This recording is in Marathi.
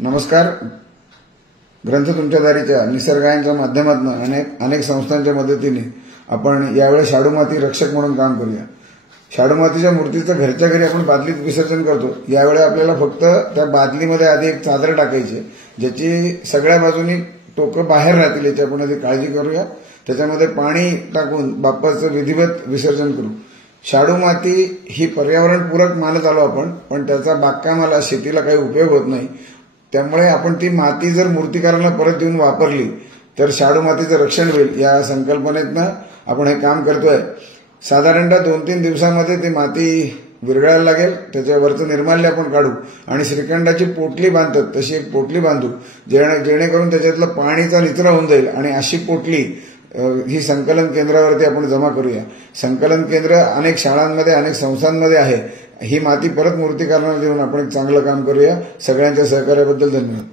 नमस्कार. ग्रंथ तुमच्या दारीच्या निसर्गाच्या माध्यमातून अनेक संस्थांच्या मदतीने आपण यावेळी शाडू माती रक्षक म्हणून काम करूया. शाडू मातीच्या मूर्तीचं घरच्या घरी आपण बादलीत विसर्जन करतो. यावेळी आपल्याला फक्त त्या बादलीमध्ये आधी एक चादर टाकायची, ज्याची सगळ्या बाजूनी टोकं बाहेर राहतील याची आपण आधी काळजी करूया. त्याच्यामध्ये पाणी टाकून बाप्पाचं विधिवत विसर्जन करू. शाडू माती ही पर्यावरणपूरक मानत आलो आपण, पण त्याचा बागकामाला शेतीला काही उपयोग होत नाही. त्यामुळे आपण ती माती जर मूर्तिकारांना परत देऊन वापरली तर शाडू मातीचं रक्षण होईल. या संकल्पनेतनं आपण हे काम करतोय. साधारणतः 2-3 दिवसांमध्ये ती माती विरघळायला लागेल. त्याच्यावरचं निर्माल्य आपण काढू आणि श्रीखंडाची पोटली बांधतात तशी एक पोटली बांधू, जेणेकरून त्याच्यातलं पाणीचा निचरा होऊन जाईल. आणि अशी पोटली ही संकलन केंद्रावरती आपण जमा करूया. संकलन केंद्र अनेक शाळांमध्ये अनेक संस्थांमध्ये आहे. ही माती परत मूर्तिकारांना देऊन आपण एक चांगलं काम करूया. सगळ्यांच्या सहकार्याबद्दल धन्यवाद.